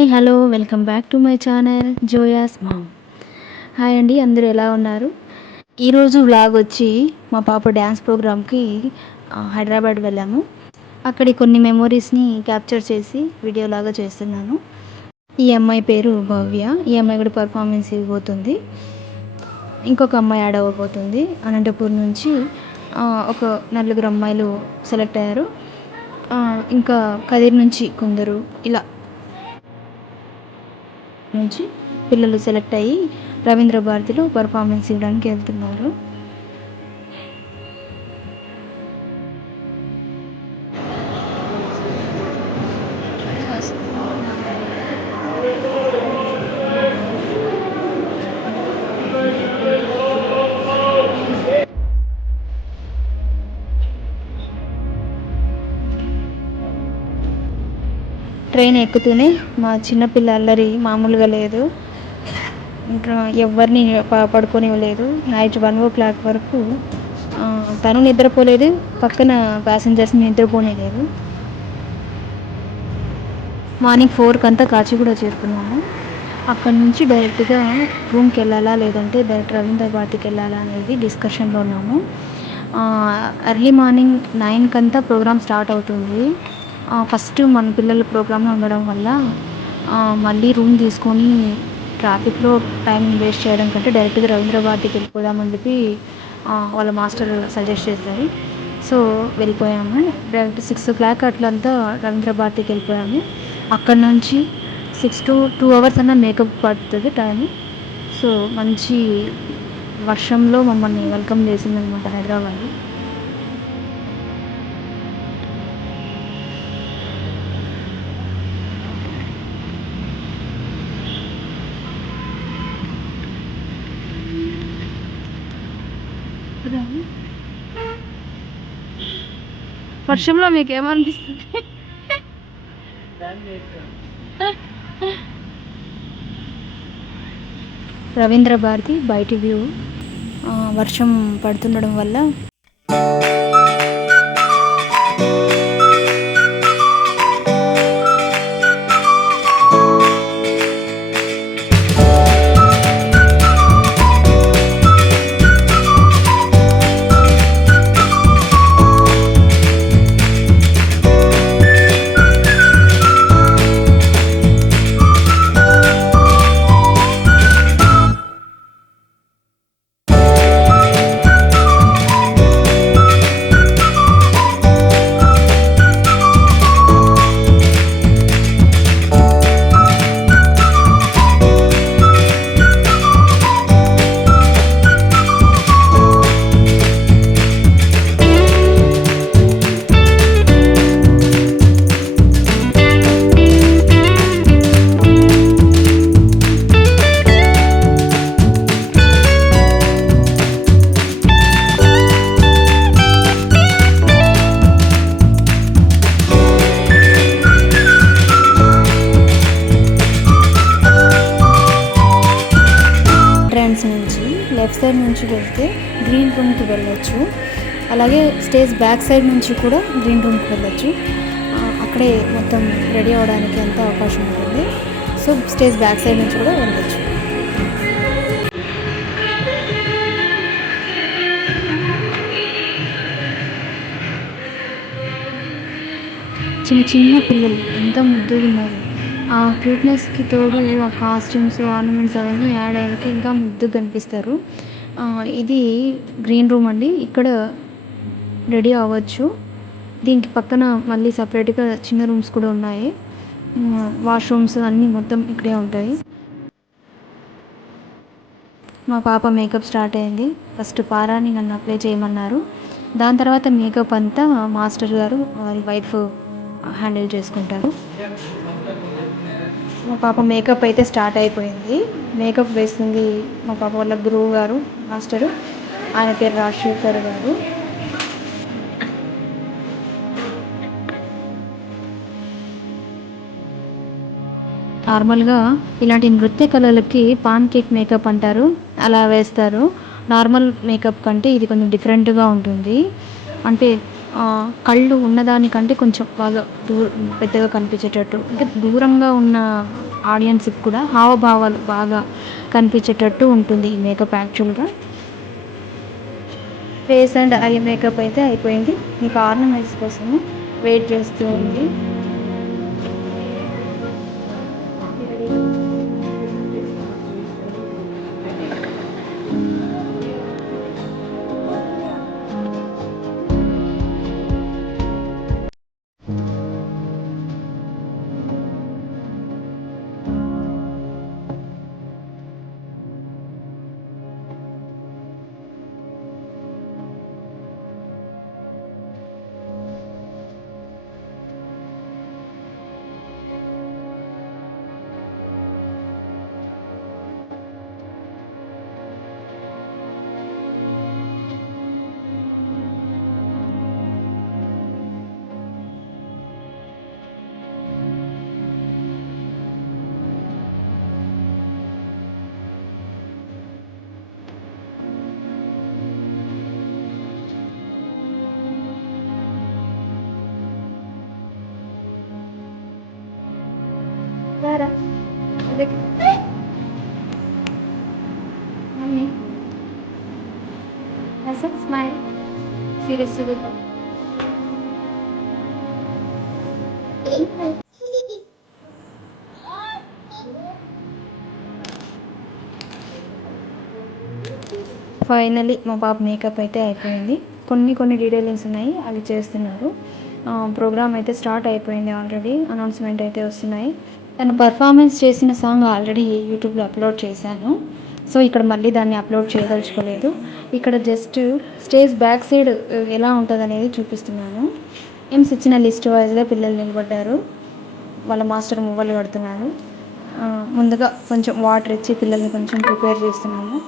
Hi hello welcome back to my channel Zoya's mom. Hi అండి, అందరూ ఎలా ఉన్నారు? ఈరోజు వ్లాగ్ వచ్చి మా పాప డ్యాన్స్ ప్రోగ్రామ్కి హైదరాబాద్ వెళ్ళాము. అక్కడి కొన్ని మెమొరీస్ని క్యాప్చర్ చేసి వీడియో లాగా చేస్తున్నాను. ఈ అమ్మాయి పేరు భవ్య. ఈ అమ్మాయి కూడా పర్ఫార్మెన్స్ ఇవ్వబోతుంది. ఇంకొక అమ్మాయి యాడ్ అవ్వబోతుంది. అనంతపూర్ నుంచి ఒక నలుగురు అమ్మాయిలు సెలెక్ట్ అయ్యారు. ఇంకా కదిర్ నుంచి కొందరు, ఇలా నుంచి పిల్లలు సెలెక్ట్ అయ్యి రవీంద్ర భారతిలో పర్ఫార్మెన్స్ ఇవ్వడానికి వెళ్తున్నారు. ట్రైన్ ఎక్కుతూనే మా చిన్నపిల్ల అల్లరి మామూలుగా లేదు. ఇంకా ఎవరిని పడుకోనివ్వలేదు. నైట్ 1 o'clock వరకు తను నిద్రపోలేదు, పక్కన ప్యాసింజర్స్ని నిద్రపోలేదు. మార్నింగ్ 4 కంతా కాచిగూడ చేరుకున్నాము. అక్కడ నుంచి డైరెక్ట్గా రూమ్కి వెళ్ళాలా లేదంటే డైరెక్ట్ రవీంద్ర భారతికి వెళ్ళాలా అనేది డిస్కషన్లో ఉన్నాము. ఎర్లీ మార్నింగ్ 9 కంతా ప్రోగ్రామ్ స్టార్ట్ అవుతుంది. ఫస్ట్ మన పిల్లల ప్రోగ్రామ్లో ఉండడం వల్ల మళ్ళీ రూమ్ తీసుకొని ట్రాఫిక్లో టైం వేస్ట్ చేయడం కంటే డైరెక్ట్గా రవీంద్ర భారతికి వెళ్ళిపోదామని చెప్పి వాళ్ళ మాస్టర్ సజెస్ట్ చేశారు. సో వెళ్ళిపోయాము. డైరెక్ట్ 6 o'clock అట్లంతా రవీంద్ర భారతికి వెళ్ళిపోయాము. అక్కడ నుంచి 6 to 2 hours అన్న మేకప్ పడుతుంది టైం. సో మంచి వర్షంలో మమ్మల్ని వెల్కమ్ చేసిందనమాట హైదరాబాద్. వర్షంలో మీకు ఏమనిపిస్తుంది? రవీంద్ర భారతి బయటి వ్యూ. వర్షం పడుతుండడం వల్ల నుంచి లెఫ్ట్ సైడ్ నుంచి వెళ్తే గ్రీన్ రూమ్కి వెళ్ళొచ్చు. అలాగే స్టేజ్ బ్యాక్ సైడ్ నుంచి కూడా గ్రీన్ రూమ్కి వెళ్ళొచ్చు. అక్కడే మొత్తం రెడీ అవ్వడానికి అంత అవకాశం ఉంటుంది. సో స్టేజ్ బ్యాక్ సైడ్ నుంచి కూడా వెళ్ళొచ్చు. చిన్న చిన్న పిల్లలు ఎంత ముద్దుగా ఉన్నారు. ఆ క్యూట్నెస్కి తోడు ఆ కాస్ట్యూమ్స్, ఆర్నమెంట్స్ అవన్నీ యాడ్ అయ్యాక ఇంకా ముద్దుగా కనిపిస్తారు. ఇది గ్రీన్ రూమ్ అండి. ఇక్కడ రెడీ అవ్వచ్చు. దీనికి పక్కన మళ్ళీ సపరేట్గా చిన్న రూమ్స్ కూడా ఉన్నాయి. వాష్రూమ్స్ అన్నీ మొత్తం ఇక్కడే ఉంటాయి. మా పాప మేకప్ స్టార్ట్ అయింది. ఫస్ట్ పారాని నన్ను అప్లై చేయమన్నారు. దాని తర్వాత మేకప్ అంతా మాస్టర్ గారు వారి వైఫ్ హ్యాండిల్ చేసుకుంటారు. మా పాప మేకప్ అయితే స్టార్ట్ అయిపోయింది. మేకప్ వేస్తుంది మా పాప వాళ్ళ గురువు గారు, మాస్టరు. ఆయన పేరు రాజశేఖర్ గారు. నార్మల్గా ఇలాంటి నృత్య కళలకి పాన్ కేక్ మేకప్ అంటారు, అలా వేస్తారు. నార్మల్ మేకప్ కంటే ఇది కొంచెం డిఫరెంట్గా ఉంటుంది. అంటే కళ్ళు ఉన్నదానికంటే కొంచెం బాగా పెద్దగా కనిపించేటట్టు, అంటే దూరంగా ఉన్న ఆడియన్స్కి కూడా హావభావాలు బాగా కనిపించేటట్టు ఉంటుంది ఈ మేకప్ యాక్చువల్గా. ఫేస్ అండ్ ఐ మేకప్ అయితే అయిపోయింది. ఇంకా ఆర్నమెంట్స్ కోసం వెయిట్ చేస్తూ ఉంది. మమ్మీ స్మైల్ సీరియస్గా ఫైనలీ మా పాప మేకప్ అయితే అయిపోయింది. కొన్ని డీటెయిలింగ్స్ ఉన్నాయి, అవి చేస్తున్నారు. ప్రోగ్రామ్ అయితే స్టార్ట్ అయిపోయింది ఆల్రెడీ. అనౌన్స్మెంట్ అయితే వస్తున్నాయి. తను పర్ఫార్మెన్స్ చేసిన సాంగ్ ఆల్రెడీ యూట్యూబ్లో అప్లోడ్ చేశాను. సో ఇక్కడ మళ్ళీ దాన్ని అప్లోడ్ చేయదలుచుకోలేదు. ఇక్కడ జస్ట్ స్టేజ్ బ్యాక్ సైడ్ ఎలా ఉంటుంది అనేది చూపిస్తున్నాను. నేమ్స్ ఇచ్చిన లిస్ట్ వైజ్గా పిల్లలు నిలబడ్డారు. వాళ్ళ మాస్టర్ మువ్వలు కడుతున్నాడు. ముందుగా కొంచెం వాటర్ ఇచ్చి పిల్లల్ని కొంచెం ప్రిపేర్ చేస్తున్నాము.